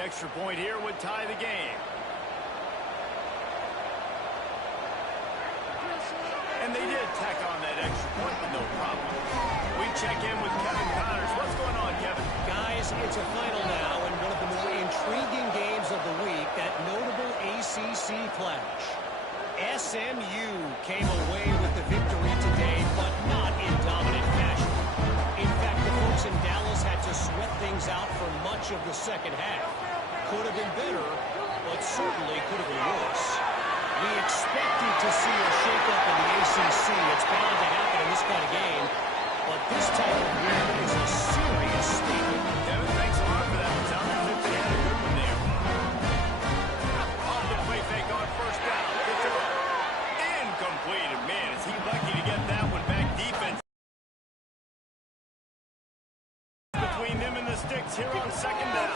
The extra point here would tie the game. And they did tack on that extra point with no problem. We check in with Kevin Connors. What's going on, Kevin? Guys, it's a final now, and one of the more intriguing games of the week, that notable ACC clash. SMU came away with the victory today, but not in dominant fashion. In fact, the folks in Dallas had to sweat things out for much of the second half. Could have been better, but certainly could have been worse. We expected to see a shake-up in the ACC. It's bound to happen in this kind of game, but this type of win is a serious statement. Kevin, thanks a lot for that. It sounds as if they had a good one there. Off the play fake on first down. Good throw. Incomplete. And man, is he lucky to get that one back. Defense between them and the sticks here on second down.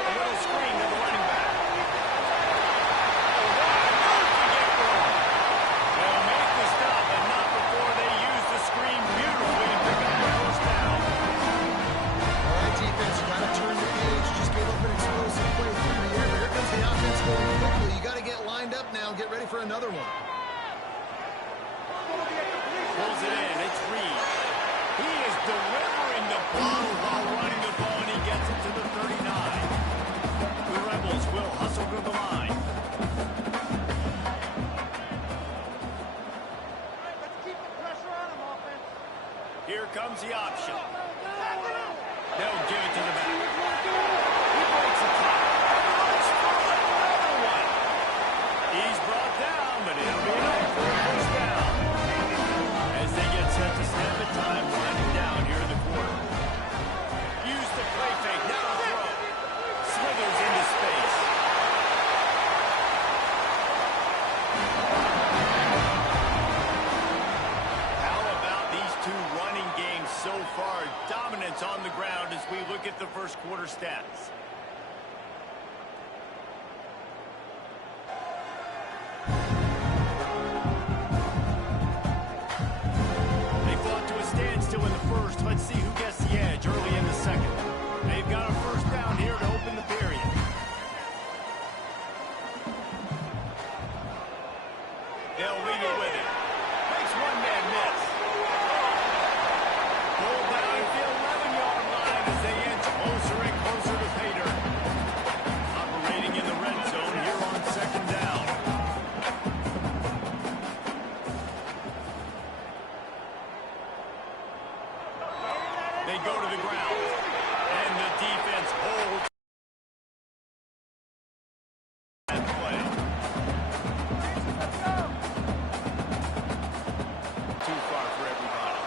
A little screen to the running back. They'll make the stop, but not before they use the screen beautifully and pick up the first down. All right, defense, you got to turn the page. Just gave up an explosive play through the air. But here comes the offense going quickly. You got to get lined up now and get ready for another one. Pulls it in. It's Reed. He is delivering the ball while running the ball, and he gets it to the 39. The Rebels will hustle to the line. Here comes the option. They'll give it to the back. He breaks the tackle. Let's throw another one. He's brought down, but it'll be enough for a first down. As they get set to snap it, time winding down here in the quarter. Use the play fake. Now throw. Slithers into space. How about these two running games so far? Dominance on the ground as we look at the first quarter stats. They fought to a standstill in the first. Let's see who gets the edge early in the second. They've got a first down here to open the period. They'll lead it with it. Makes one man miss. Pull down at the 11-yard line as they inch closer and closer to pay dirt. Operating in the red zone here on second down. They go to the ground, and the defense holds that play. Too far for everybody.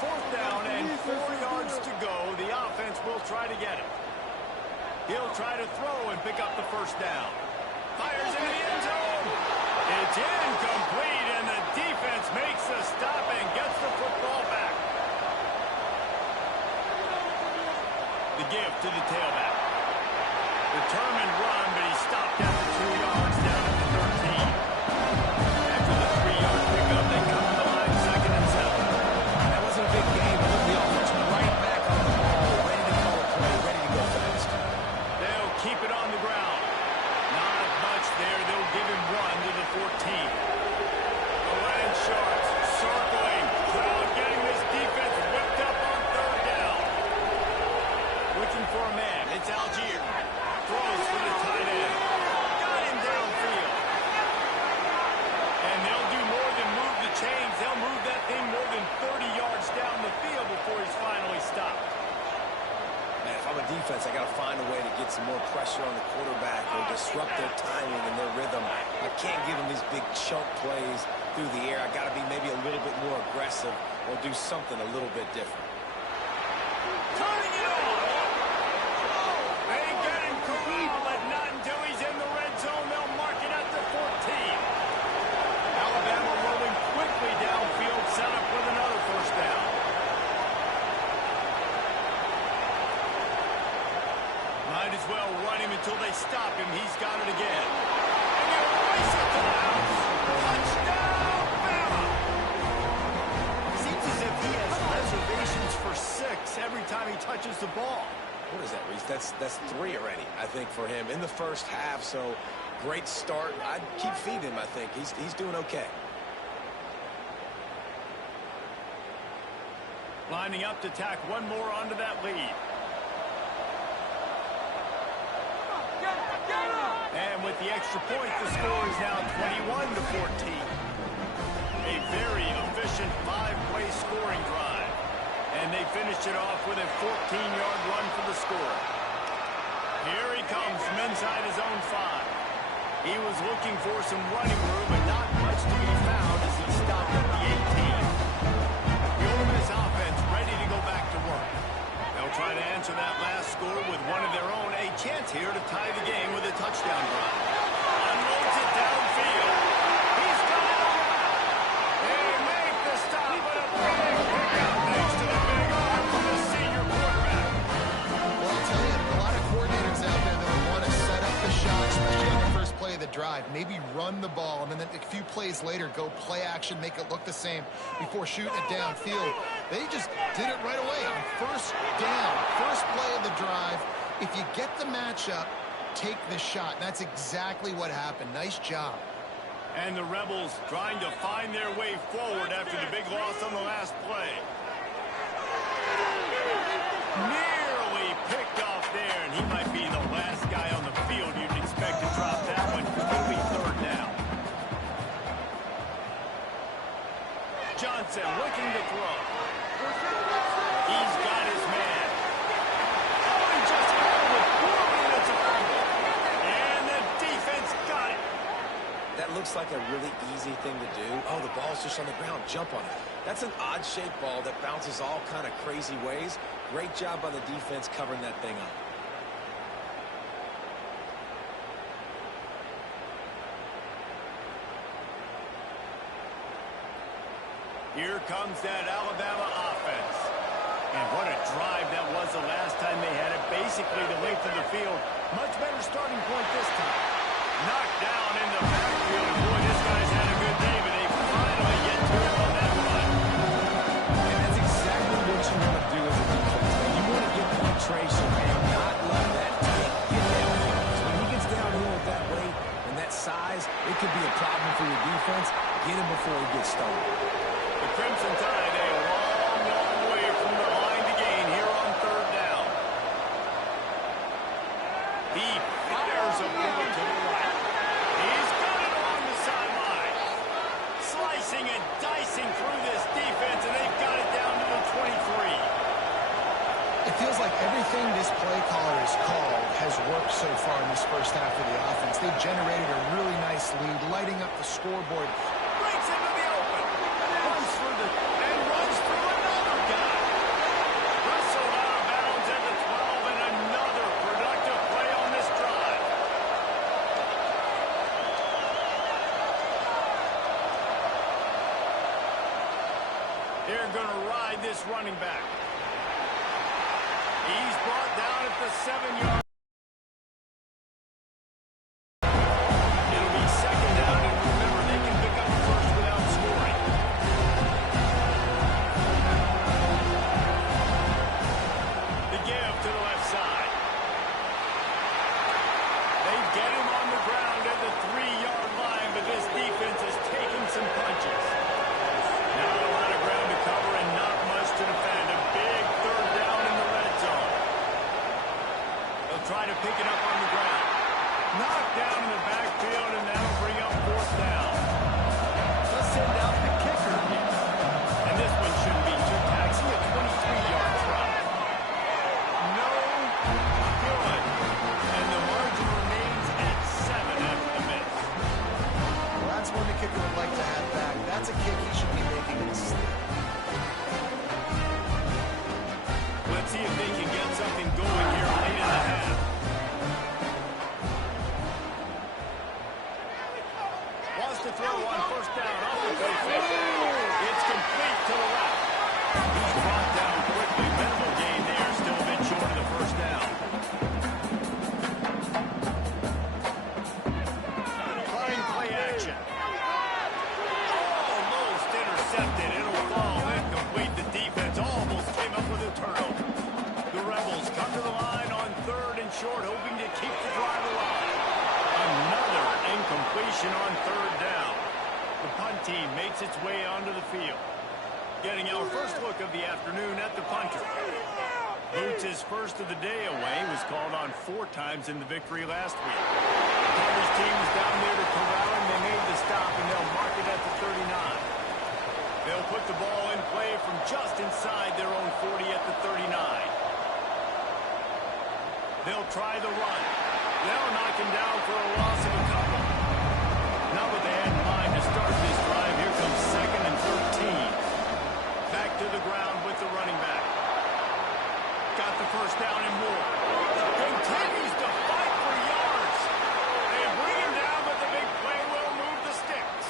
Fourth down and 4 yards to go. The offense will try to get it. He'll try to throw and pick up the first down. Fires into the end zone. It's incomplete, and the defense makes the stop and gets the football back. The give to the tailback. Determined run, but he stopped at the 2 yards down at the 13. After the 3-yard pickup, they come to the line, second and 7. That wasn't a big game, but the offense right back on the ball, ready to call a play, ready to go fast. They'll keep it on the ground. Not much there. They'll give him one to the 14. The line sharps, circling. Crowd getting this defense whipped up on third down. Looking for a man. It's Algier. Throws for the tight end. Got him downfield. And they'll do more than move the chains. They'll move that thing more than 30 yards down the field before he's finally stopped. Man, if I'm a defense, I got to find a way to get some more pressure on the quarterback or disrupt their timing and their rhythm. I can't give them these big chunk plays through the air. I got to be maybe a little bit more aggressive or do something a little bit different. Turning it on. They get him corralled, but not until he's in the red zone. They'll mark it at the 14. Alabama rolling quickly downfield, set up with another first down. Might as well run him until they stop him. He's got it again. And they'll race it to the house. Touchdown, Bama! Seems as if he has reservations for 6 every time he touches the ball. What is that, Reese? That's 3 already, I think, for him in the first half. So great start. I'd keep feeding him, I think. He's doing okay. Lining up to tack one more onto that lead. And with the extra point, the score is now 21-14. A very efficient 5-play scoring drive. And they finished it off with a 14-yard run for the score. Here he comes from inside his own 5. He was looking for some running room, but not much to be found as he stopped at the 18. The Ole Miss offense ready to go back to work. They'll try to answer that last score with one of their own. A chance here to tie the game with a touchdown drive. Unloads it downfield. He's got it all out. They make the stop with a big pickup thanks to the big arm from the senior quarterback. Well, I'll tell you, a lot of coordinators out there that would want to set up the shot, especially on the first play of the drive. Maybe run the ball, and then a few plays later, go play action, make it look the same before shooting it downfield. They just did it right away on first down, first play of the drive. If you get the matchup, take the shot. That's exactly what happened. Nice job. And the Rebels trying to find their way forward after the big loss on the last play. Nearly picked off there, and he might be the last guy on the field you'd expect to drop that one. It'll be third down. Johnson looking to throw. He's got his man. Oh, he just handled it poorly, and it's a fumble. And the defense got it. That looks like a really easy thing to do. Oh, the ball's just on the ground. Jump on it. That's an odd-shaped ball that bounces all kind of crazy ways. Great job by the defense covering that thing up. Here comes that Alabama offense. And what a drive that was the last time they had it. Basically the length of the field. Much better starting point this time. Knocked down in the backfield. Boy, this guy's had a good day, but they finally get to him on that run. And that's exactly what you want to do as a defense. You want to get penetration and not let that tank get downhill. Because when he gets downhill that way and that size, it could be a problem for your defense. Get him before he gets stolen. The Crimson Tide a long, long way from the line to gain here on third down. He fires a bullet to the right. He's got it along the sideline. Slicing and dicing through this defense, and they've got it down to the 23. It feels like everything this play caller has called has worked so far in this first half of the offense. They've generated a really nice lead, lighting up the scoreboard. Breaks into the open. Runs through and runs through another guy. Russell out of bounds at the 12, and another productive play on this drive. They're going to ride this running back. He's brought down at the 7-yard. It'll be second down, and remember, they can pick up first without scoring. The give to the left side. They get him on the ground at the 3-yard line, but this defense is taking some punches. Not a lot of ground to cover and not much to defend. A big third down in the red zone. A field. Getting our first look of the afternoon at the punter. Boots' first of the day away was called on 4 times in the victory last week. The Cowboys team was down there to corral him. They made the stop, and they'll mark it at the 39. They'll put the ball in play from just inside their own 40 at the 39. They'll try the run. They'll knock him down for a loss of a couple. Not what they had in mind to start this drive. Here comes 2nd and 13. Back to the ground with the running back. Got the first down and more. Continues to fight for yards. They bring him down, but the big play will move the sticks.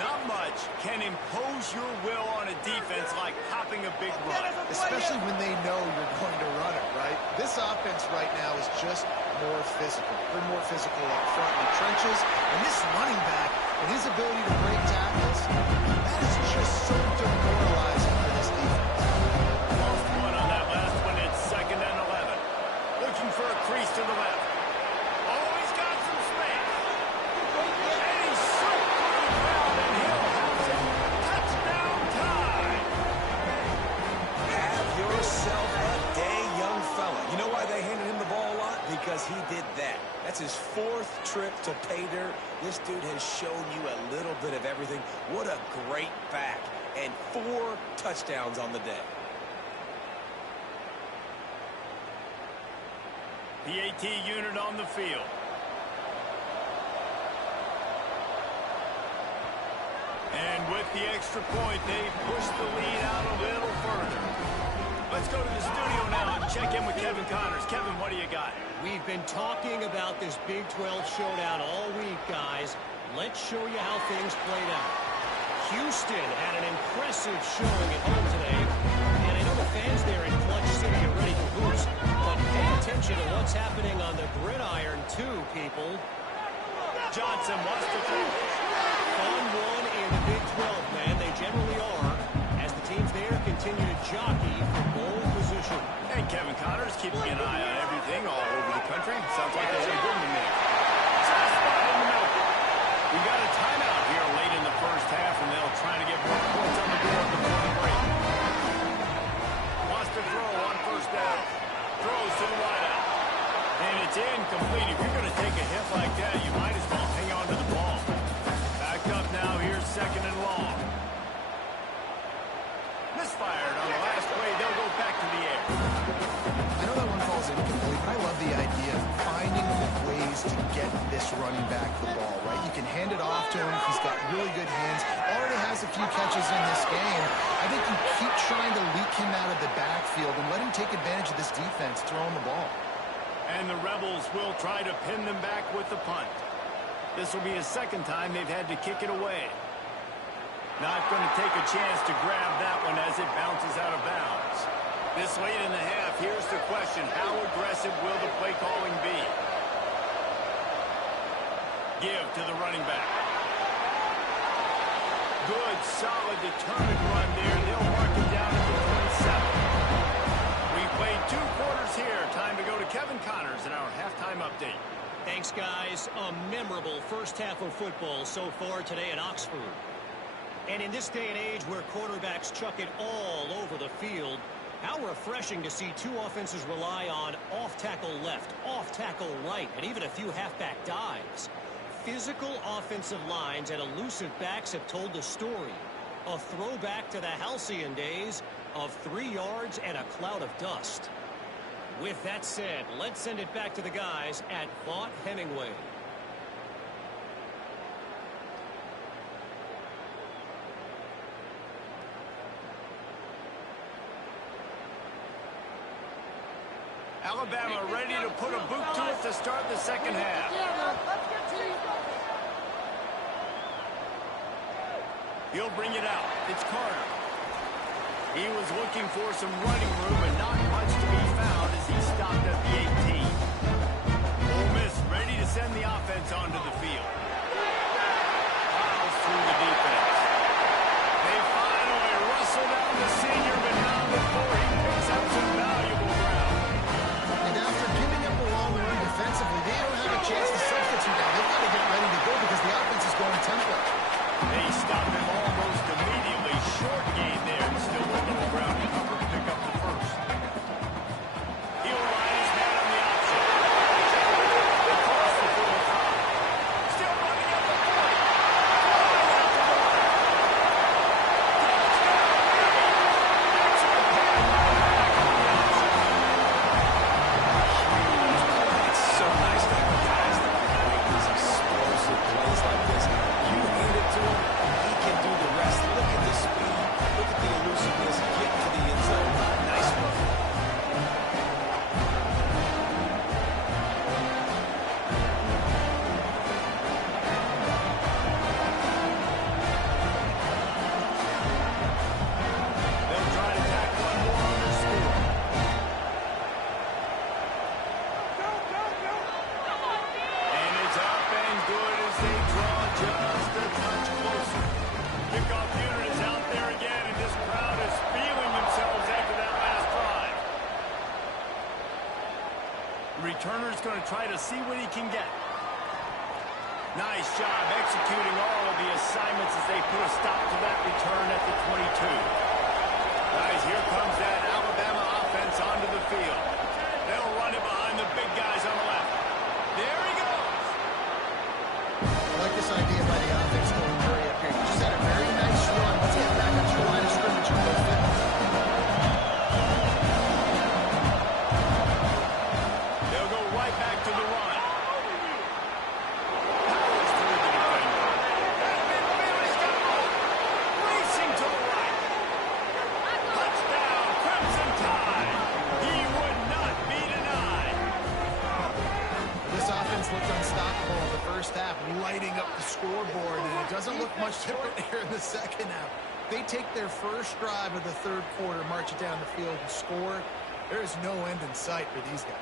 Not much can impose your will on a defense like popping a big run. Especially when they know you're going to run it, right? This offense right now is just more physical. They're more physical up front in the trenches. And this running back and his ability to break tackles, that is just so demoralizing for this defense. Lost one on that last one. It's 2nd and 11. Looking for a crease to the left. Oh, he's got some space. And he's so through the ground, and he'll have some touchdown time. Have yourself a day, young fella. You know why they handed him the ball a lot? Because he did that. That's his 4th trip to pay dirt. This dude has shown you a little bit of everything. What a great back. And 4 touchdowns on the day. The AT unit on the field. And with the extra point, they push the lead out a little further. Let's go to the studio now and check in with Kevin Connors. Kevin, what do you got? We've been talking about this Big 12 showdown all week, guys. Let's show you how things played out. Houston had an impressive showing at home today, and I know the fans there in Clutch City are ready to boost, but pay attention to what's happening on the gridiron too, people. Johnson wants to throw. Fun one in the Big 12, man. They generally are, as the teams there continue to jockey for goal position. And Kevin Connors keeping an eye on everything all over the country. Sounds like they had a good one there. Soft spot in the middle. We got a timeout here late in the first half, and they'll try to get more points on the board before the break. Wants to throw on 1st down. Throws to the wideout. And it's incomplete. If you're going to take a hit like that, you might as well hang on to the ball. Back up now. Here's 2nd and long. Misfired on the last play. They'll go back to the air. I know that one falls incomplete, but I love the idea of finding ways to get this running back the ball, right? You can hand it off to him. He's got really good hands. Already has a few catches in this game. I think you keep trying to leak him out of the backfield and let him take advantage of this defense throwing the ball. And the Rebels will try to pin them back with the punt. This will be a 2nd time they've had to kick it away. Not going to take a chance to grab that one as it bounces out of bounds. This late in the half, here's the question. How aggressive will the play calling be? Give to the running back. Good, solid, determined run there. They'll mark it down to the 27. We played 2 quarters here. Time to go to Kevin Connors in our halftime update. Thanks, guys. A memorable first half of football so far today at Oxford. And in this day and age where quarterbacks chuck it all over the field, how refreshing to see 2 offenses rely on off-tackle left, off-tackle right, and even a few halfback dives. Physical offensive lines and elusive backs have told the story. A throwback to the halcyon days of 3 yards and a cloud of dust. With that said, let's send it back to the guys at Vaught Hemingway. Alabama ready to put a boot to it to start the 2nd half. He'll bring it out. It's Carter. He was looking for some running room, but not much to be found as he stopped at the 18. Ole Miss ready to send the offense onto the field. Piles through the defense. They finally rustle down the senior, but not before he picks up some valuable ground. And after giving up a long run defensively, they don't have a chance to substitute now. They've got to get ready to go because the offense is going tempo. They stop him almost returner's going to try to see what he can get. Nice job executing all of the assignments as they put a stop to that return at the 22. Guys, here comes that Alabama offense onto the field. They'll run it behind the big guys on the left. There he goes. I like this idea by the offense going hurry up here. Just had a very nice run. Let's get back up to the line of scrimmage and go finish. They'll go right back to the run. Powers through the defender. He's got one. Racing to the right. Touchdown, Crimson Tide. He would not be denied. This offense looked unstoppable in the first half, lighting up the scoreboard, and it doesn't look much different here in the second half. They take their first drive of the third quarter, march it down the field, and score. There is no end in sight for these guys.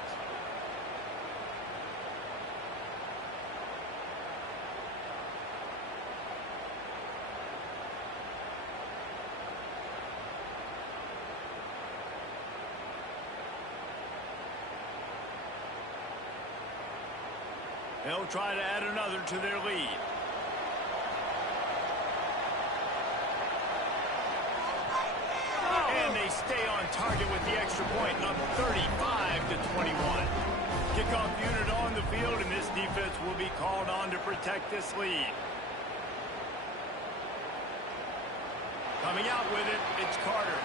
They'll try to add another to their lead. And they stay on target with the extra point, up 35-21. Kickoff unit on the field, and this defense will be called on to protect this lead. Coming out with it, it's Carter.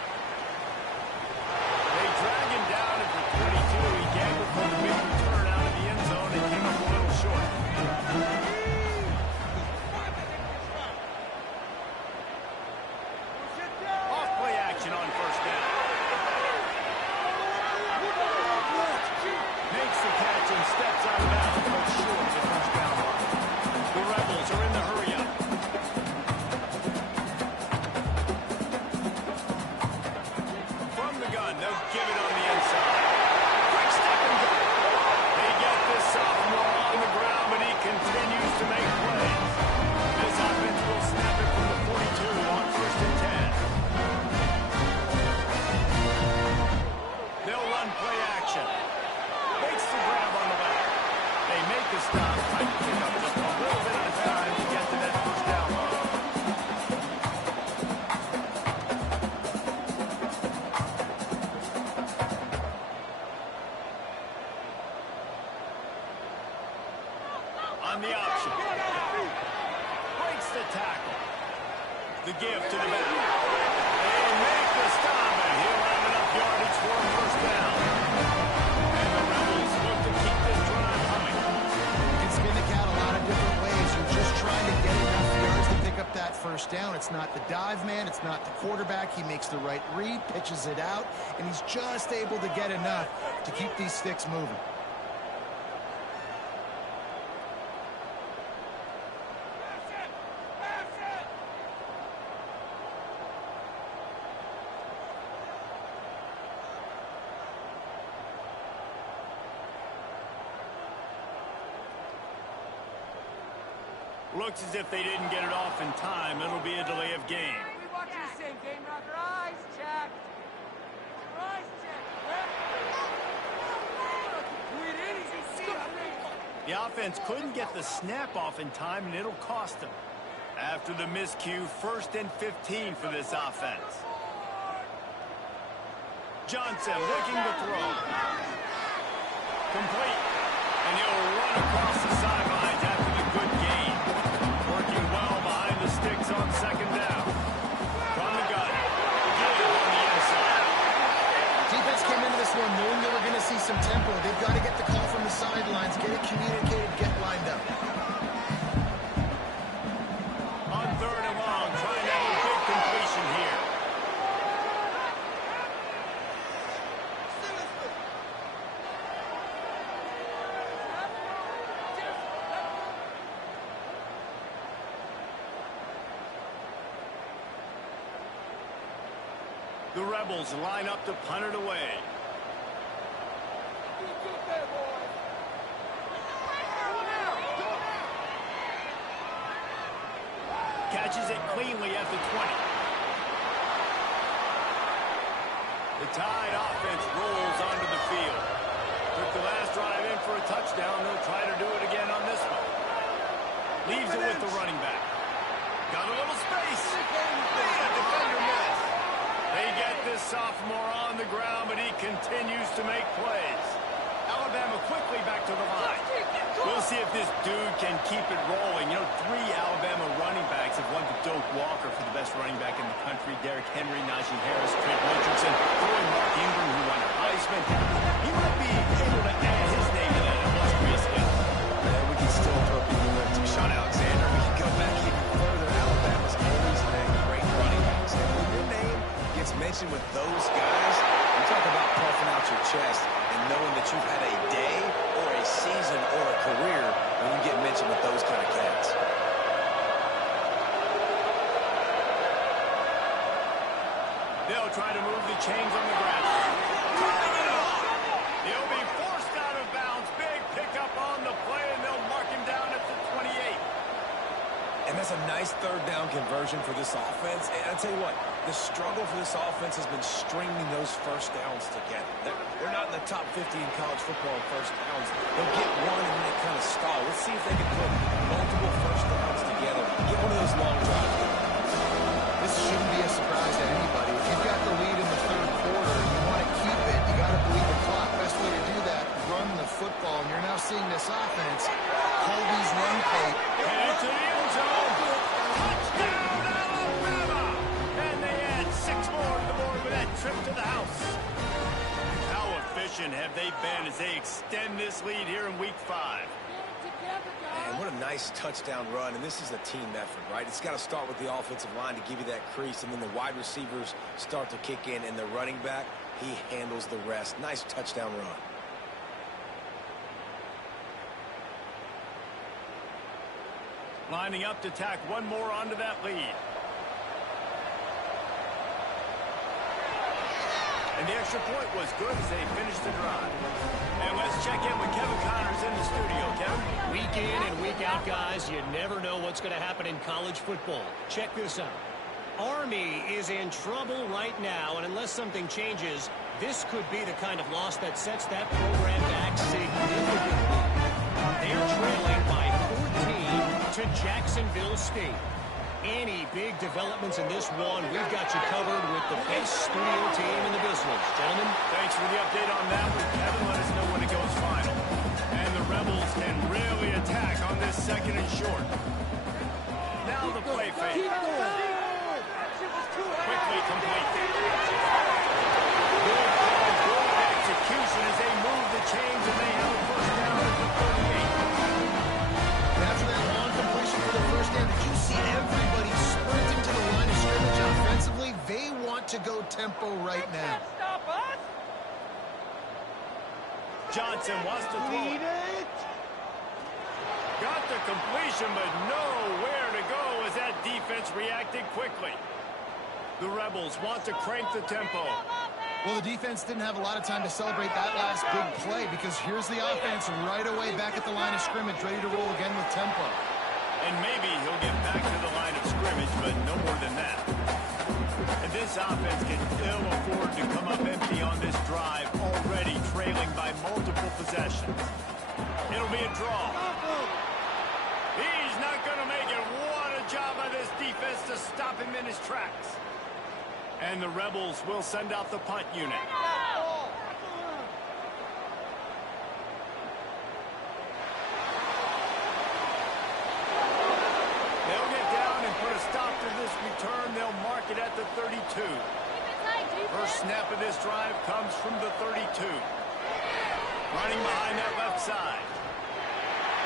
They drag him down at the 22. He gambled for the big return out of the end zone and came up a little short. Off play action on first down. Makes the catch and steps out of bounds, but short of the first down line. The Rebels are in the hurry-up. From the gun, they'll give it on the inside. Quick step and go. They get this sophomore on the ground, but he continues to make plays. This offense will snap it from the 42 on first and 10. They'll run play action. Makes the grab on the left. They make the stop, trying to pick up just a little bit of time to get to that first down line. On the option. Breaks the tackle. The give to the back. They make the stop, and he'll have enough yardage for a first down. And the Rebels look to keep this drive coming. You can skin the cat a lot of different ways. You're just trying to get enough yards to pick up that first down. It's not the dive man. It's not the quarterback. He makes the right read, pitches it out, and he's just able to get enough to keep these sticks moving. Looks as if they didn't get it off in time. It'll be a delay of game. We watch the same game, now your eyes checked. Your eyes checked. The offense couldn't get the snap off in time, and it'll cost them. After the miscue, first and 15 for this offense. Johnson looking to throw. Complete. And he'll run across the sidelines after the good gain. Working well behind the sticks on second down. From the gun. Give on the inside. Defense came into this one knowing they were going to see some tempo. They've got to get the call from the sidelines, get it communicated, get lined up. On third and long, trying to have a big completion here. The Rebels line up to punt it away. Catches it cleanly at the 20. The Tide offense rolls onto the field. Took the last drive in for a touchdown. They'll try to do it again on this one. Leaves it with the running back. Got a little space. The defender missed. They get this sophomore on the ground, but he continues to make plays. Alabama quickly back to the line. We'll see if this dude can keep it rolling. You know, 3 Alabama running backs have won the Doak Walker for the best running back in the country. Derrick Henry, Najee Harris, Trent Richardson, Mark Ingram, who won a Heisman. He might be able to add his name to that illustrious list. And we can still throw people like Sean Alexander. We can go back even further. Alabama's always had great running backs. And when your name gets mentioned with those guys, you talk about puffing out your chest and knowing that you've had a day or a season or a career when you get mentioned with those kind of cats. They'll try to move the chains on the ground. Cutting it off. He'll be forced out of bounds. Big pickup on the play, and they'll mark him down at the 28. And that's a nice third down conversion for this offense. And I'll tell you what, the struggle for this offense has been stringing those first downs together. They're not in the top 50 in college football in first downs. They'll get one and then they kind of stall. Let's see if they can put multiple first downs together. Get one of those long drives. This shouldn't be a surprise to anybody. If you've got the lead in the third quarter and you want to keep it, you got to bleed the clock. Best way to do that, run the football. And you're now seeing this offense call these run play. Headed to the end zone. Touchdown, Alabama! And they add 6 more to the board with that trip to the house. How efficient have they been as they extend this lead here in Week 5? And what a nice touchdown run. And this is a team effort, right? It's got to start with the offensive line to give you that crease, and then the wide receivers start to kick in, and the running back, he handles the rest. Nice touchdown run. Lining up to tack one more onto that lead. And the extra point was good as they finished the drive. And let's check in with Kevin Connors in the studio. Kevin? Week in and week out, guys, you never know what's going to happen in college football. Check this out. Army is in trouble right now, and unless something changes, this could be the kind of loss that sets that program back significantly. They're trailing by 14 to Jacksonville State. Any big developments in this one, we've got you covered with the best studio team in the business. Gentlemen, Thanks for the update on that one, Kevin. Let us know when it goes final. And the Rebels can really attack on this second and short. Now the play fake. Quickly complete. Good call, good execution as they move the chains, and they have a first down at the 38. After that long completion for the first down, did you see everybody sprinting to the line of scrimmage offensively? They want to go tempo right now. Stop us! Johnson wants to throw it. Got the completion, but nowhere to go as that defense reacted quickly. The Rebels want to crank the tempo. Well, the defense didn't have a lot of time to celebrate that last big play because here's the offense right away back at the line of scrimmage, ready to roll again with tempo. And maybe he'll get back to the line of scrimmage, but no more than that. And this offense can ill afford to come up empty on this drive, already trailing by multiple possessions. It'll be a draw. He's not going to make it. What a job by this defense to stop him in his tracks. And the Rebels will send out the punt unit. They'll get down and put a stop to this return. They'll mark it at the 32. First snap of this drive comes from the 32. Running behind that left side.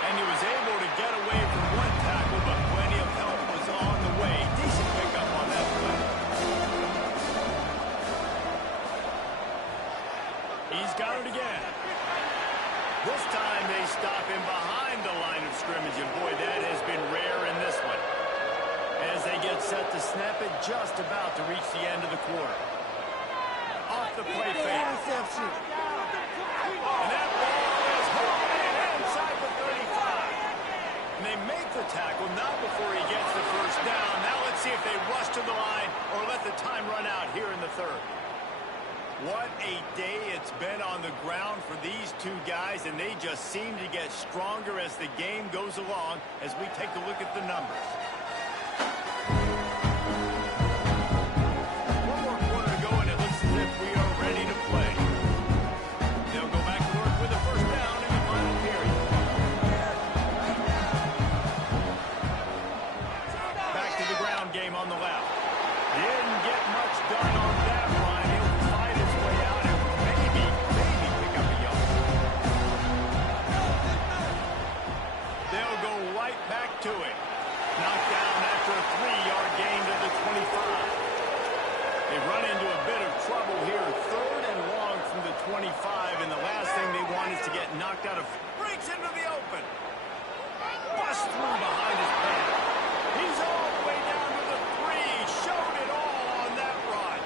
And he was able to get away from one tackle, but plenty of help was on the way. Decent pickup on that play. He's got it again. This time they stop him behind the line of scrimmage, and boy, that has been rare in this one. As they get set to snap it, just about to reach the end of the quarter. Off the play fake. And that ball is home inside the 35. And they make the tackle, not before he gets the first down. Now let's see if they rush to the line or let the time run out here in the third. What a day it's been on the ground for these two guys, and they just seem to get stronger as the game goes along as we take a look at the numbers. One more quarter to go, and it looks as if we are ready to play. They'll go back to work with a first down in the final period. Back to the ground game on the left. Didn't get much done on that run. He'll fight his way out and maybe pick up a yard. They'll go right back to it. Knocked down after a 3-yard gain to the 25. They've run into a bit of trouble here. 3rd and long from the 25, and the last thing they want is to get knocked out of. Breaks into the open. Bust through behind his back. He's all the way down to the 3. Showed it all on that run.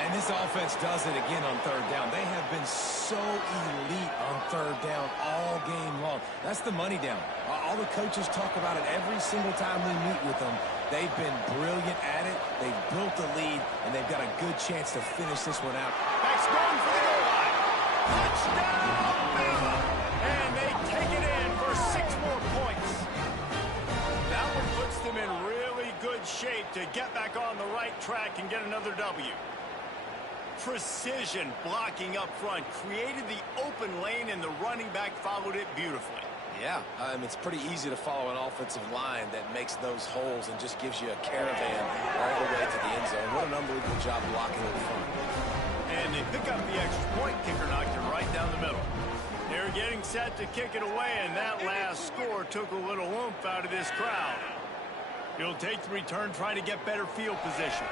And this offense does it again on 3rd down. They have been so elite on 3rd down all game long. That's the money down. All the coaches talk about it every single time we meet with them. They've been brilliant at it. They've built the lead, and they've got a good chance to finish this one out. Back's going for the goal line. Touchdown, Bama! And they take it in for 6 more points. That one puts them in really good shape to get back on the right track and get another W. Precision blocking up front created the open lane, and the running back followed it beautifully. Yeah, it's pretty easy to follow an offensive line that makes those holes and just gives you a caravan all the way to the end zone. What an unbelievable job blocking in front. And they pick up the extra point. Kicker knocked it right down the middle. They're getting set to kick it away, and that last score took a little oomph out of this crowd. He'll take the return, trying to get better field position.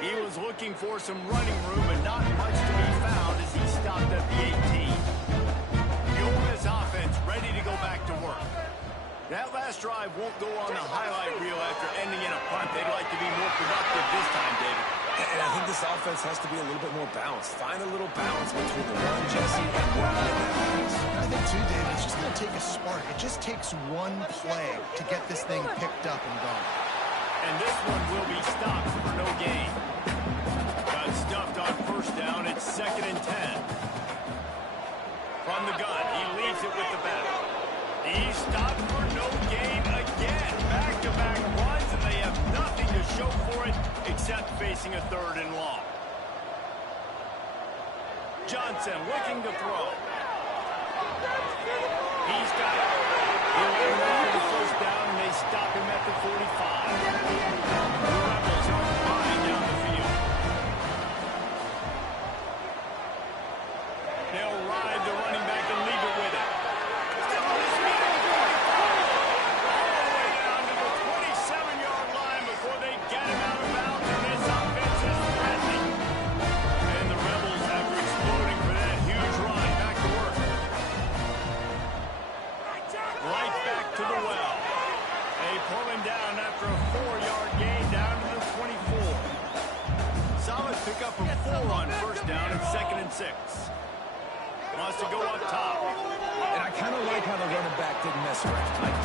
He was looking for some running room, but not much to be found as he stopped at the 18. The Ole Miss offense ready to go back to work. That last drive won't go on the highlight reel after ending in a punt. They'd like to be more productive this time, David. And I think this offense has to be a little bit more balanced. Find a little balance between the run, Jesse, and working in that pass. I think, too, David, it's just going to take a spark. It just takes one play to get this thing picked up and gone. And this one will be stopped for no gain. Got stuffed on first down. It's 2nd and 10. From the gun, he leaves it with the back. He's stopped for no gain again. Back-to-back runs, and they have nothing to show for it except facing a 3rd and long. Johnson looking to throw. He's got it. He'll get ready for the first down, and they stop him at the 45. The Rebels are flying down the field. They'll ride the running back and leave it with it. Still on his feet at the 45. All the way down to the 27-yard line before they get him out of bounds, and this offense is threatening. And the Rebels, after exploding for that huge run, back to work. Right back to the well. They pull him down after a 4-yard gain down to the 24. Solid pickup of 4 on first down and 2nd and 6. Wants to go up top. And I kind of like how the running back didn't mess around. Like,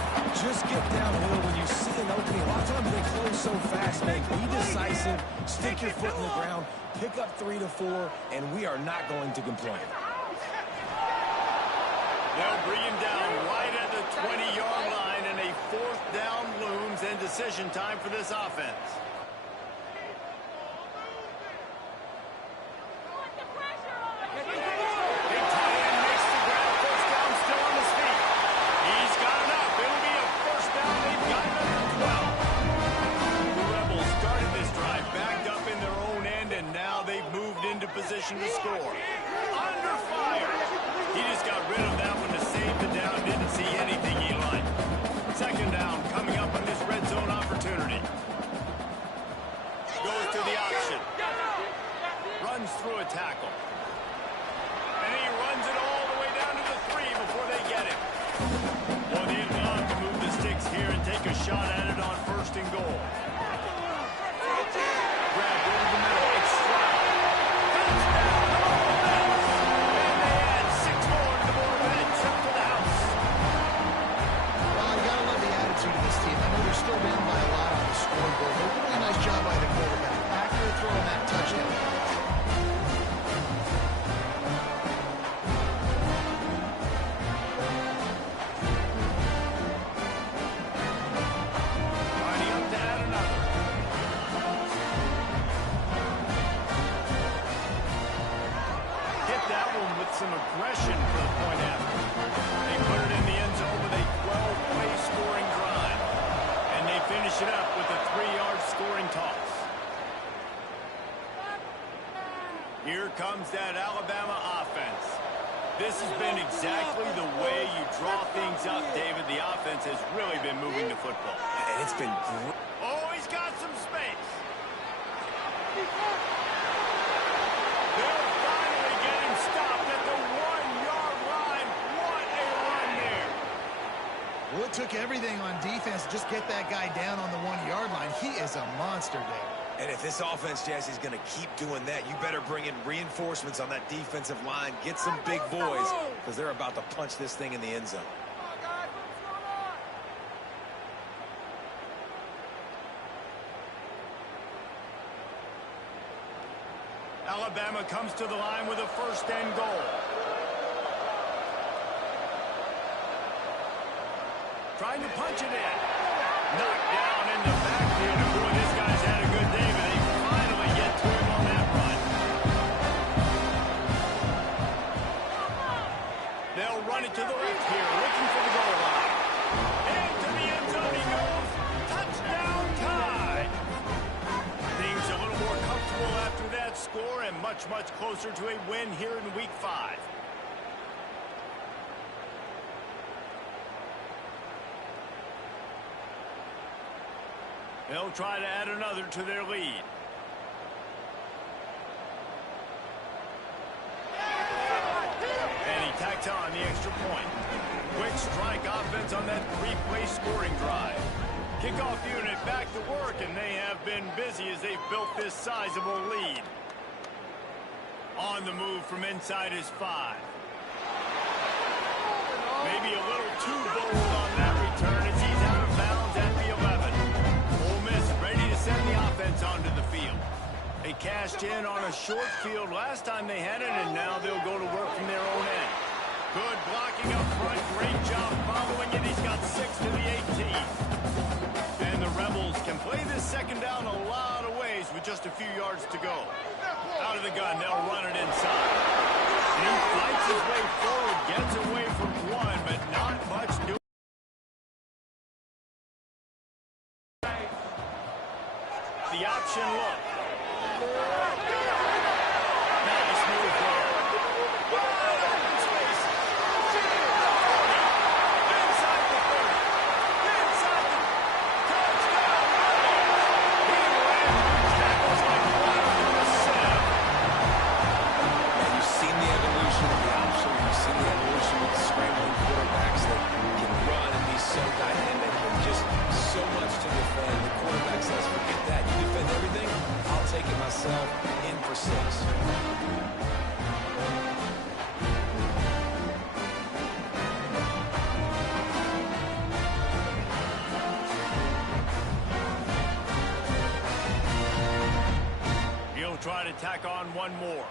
just get downhill when you see an opening. A lot of times they close so fast, man. Be decisive, stick your foot in the ground, pick up 3 to 4, and we are not going to complain. They'll bring him down right at the 20-yard line, and a 4th down looms, and decision time for this offense. Big tight end makes the grab. First down, still on his feet. He's got enough. It'll be a first down. They've got him at the 12. The Rebels started this drive backed up in their own end, and now they've moved into position to score. Under fire. He just got rid of that one to save the down. Didn't see anything he liked. 2nd down coming up on this red zone opportunity. Goes to the option. Runs through a tackle. And he runs it all the way down to the 3 before they get him. Well, they'd love to move the sticks here and take a shot at it on 1st and goal. Grab over the middle. It's Stroud. Touchdown! And they add 6 more to the board with a trip to the house. Well, you got to love the attitude of this team. I know they're still down by a lot on the scoreboard, but really nice job by the quarterback. Accurate throw on that touchdown. Here comes that Alabama offense. This has been exactly the way you draw things up, David. The offense has really been moving the football. And it's been great. Oh, he's got some space. They'll finally get him stopped at the 1-yard line. What a run there. Well, it took everything on defense to just get that guy down on the 1-yard line. He is a monster, Dave. And if this offense, Jesse, is going to keep doing that, you better bring in reinforcements on that defensive line. Get some big boys, because they're about to punch this thing in the end zone. Alabama comes to the line with a 1st and goal. Trying to punch it in. Knocked down in the backfield. And boy, this guy's had a good day, but they finally get to him on that run. They'll run it to the left here, looking for the goal line. And to the end zone he goes. Touchdown Tide. Things a little more comfortable after that score and much, much closer to a win here in Week 5. They'll try to add another to their lead. And he tacks on the extra point. Quick strike offense on that 3-play scoring drive. Kickoff unit back to work, and they have been busy as they've built this sizable lead. On the move from inside his 5. Maybe a little too bold on that return as he's out of bounds at the 11. Ole Miss ready to send the offense onto the field. They cashed in on a short field last time they had it, and now they'll go to work from their own end. Good blocking up front. Great job following it. He's got 6 to the 18. And the Rebels can play this 2nd down a lot of ways with just a few yards to go. Out of the gun, they'll run it inside. And he fights his way forward, gets away from one, but not much doing. The option look. Nice move there. Wide open space. Inside the 30. Inside the touchdown. He ran through tackles like water through a sieve. And you've seen the evolution of the option. You've seen the evolution with the scrambling quarterbacks that can run and be so dynamic and just so much to defend. The quarterback says, forget that. You defend everything, I'll take it myself. In for 6. He'll try to tack on one more.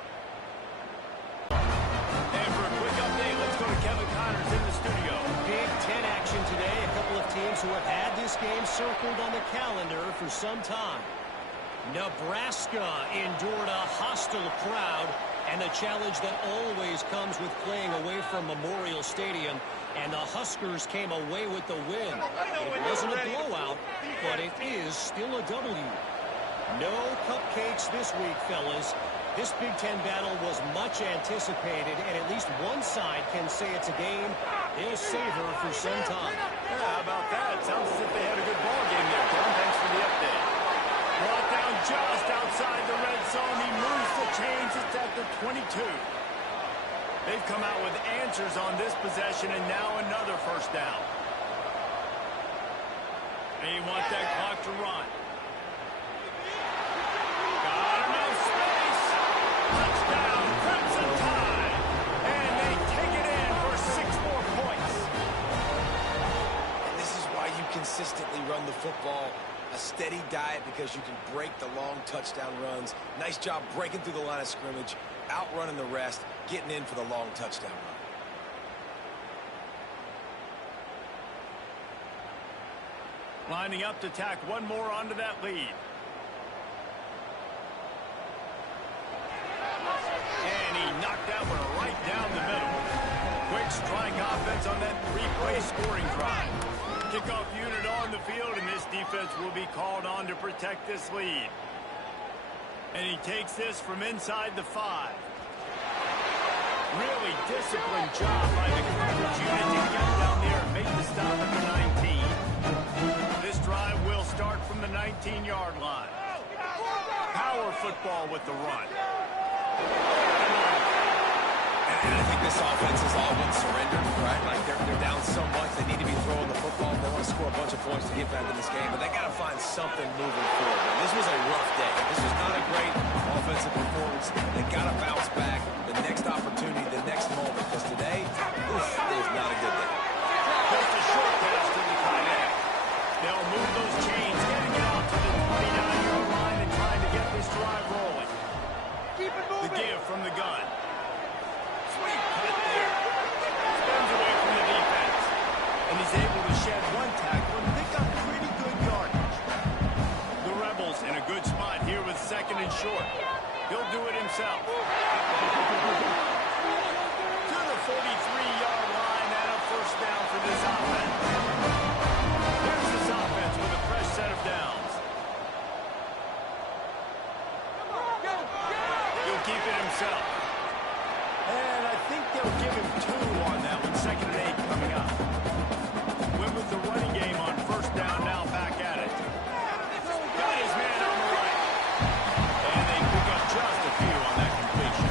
And for a quick update, let's go to Kevin Connors in the studio. Big Ten action today. A couple of teams who have had this game circled on the calendar for some time. Nebraska endured a hostile crowd and the challenge that always comes with playing away from Memorial Stadium, and the Huskers came away with the win. It wasn't a blowout, but it is still a W. No cupcakes this week, fellas. This Big Ten battle was much anticipated, and at least one side can say it's a game they'll savor for some time. Yeah, how about that? Sounds as if they had a good ball game there, Kevin. Thanks for the update. Brought down just outside the red zone. He moves the chains. It's at the 22. They've come out with answers on this possession, and now another 1st down. They want that clock to run. Got enough space. Touchdown, Crimson Tide. And they take it in for 6 more points. And this is why you consistently run the football. A steady diet, because you can break the long touchdown runs. Nice job breaking through the line of scrimmage, outrunning the rest, getting in for the long touchdown run. Lining up to tack one more onto that lead. And he knocked that one right down the middle. Quick strike offense on that 3-play scoring drive. Kickoff unit on the field, and this defense will be called on to protect this lead. And he takes this from inside the 5. Really disciplined job by the coverage unit to get down there and make the stop at the 19. This drive will start from the 19-yard line. Power football with the run. And I think this offense is all but surrendered, right? Like they're down so much, they need to be throwing the football. They want to score a bunch of points to get back in this game, but they got to find something moving forward. Man, this was a rough day. This was not a great offensive performance. They got to bounce back the next opportunity, the next moment, because today, it was not a good day. Just a short pass to the tight end. They'll move those chains, getting it out to the 29-yard line and trying to get this drive rolling. Keep it moving. The give from the gun. Sweet cut there. Spins away from the defense. And he's able to shed one tackle and pick up pretty good yardage. The Rebels in a good spot here with 2nd and short. He'll do it himself. To the 43-yard line and a first down for this offense. Here's this offense with a fresh set of downs. He'll keep it himself. And I think they'll give him 2 on that one. 2nd and 8 coming up. Went with the running game on first down, now back at it. Got his man on the right. And they pick up just a few on that completion.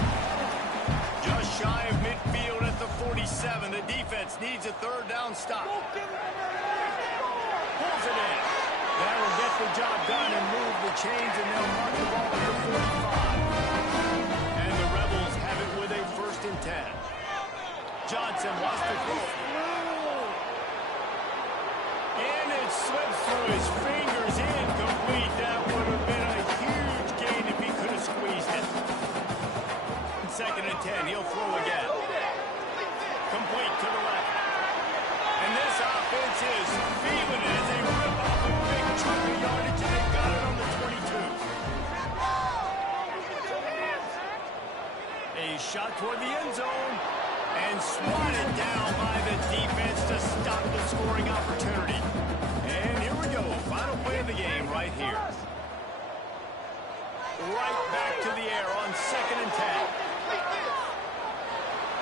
Just shy of midfield at the 47. The defense needs a 3rd down stop. Pulls it in. That'll get the job done and move the chains, and they'll mark the ball at the 45. And the Rebels have it with a 1st and 10. Johnson wants to throw. And it slips through his fingers, incomplete. That would have been a huge gain if he could have squeezed it. 2nd and 10, he'll throw again. Complete to the left. And this offense is feeling it as they rip off a big chunk of yardage, and they got it on the 22. A shot toward the end zone. And swatted down by the defense to stop the scoring opportunity. And here we go. Final play of the game right here. Right back to the air on 2nd and 10.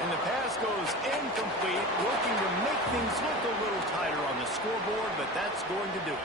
And the pass goes incomplete, working to make things look a little tighter on the scoreboard, but that's going to do it.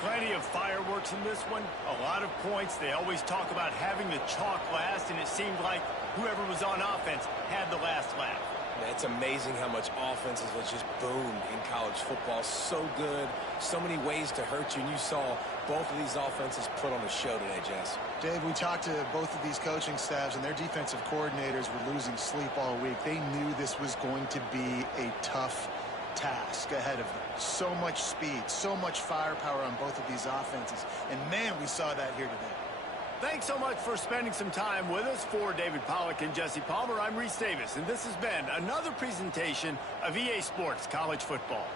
Plenty of fireworks in this one. A lot of points. They always talk about having the chalk last, and it seemed like whoever was on offense had the last laugh. Man, it's amazing how much offenses have just boomed in college football. So good, so many ways to hurt you, and you saw both of these offenses put on a show today, Jess. Dave, we talked to both of these coaching staffs, and their defensive coordinators were losing sleep all week. They knew this was going to be a tough task ahead of them. So much speed, so much firepower on both of these offenses. And, man, we saw that here today. Thanks so much for spending some time with us. For David Pollack and Jesse Palmer, I'm Reese Davis, and this has been another presentation of EA Sports College Football.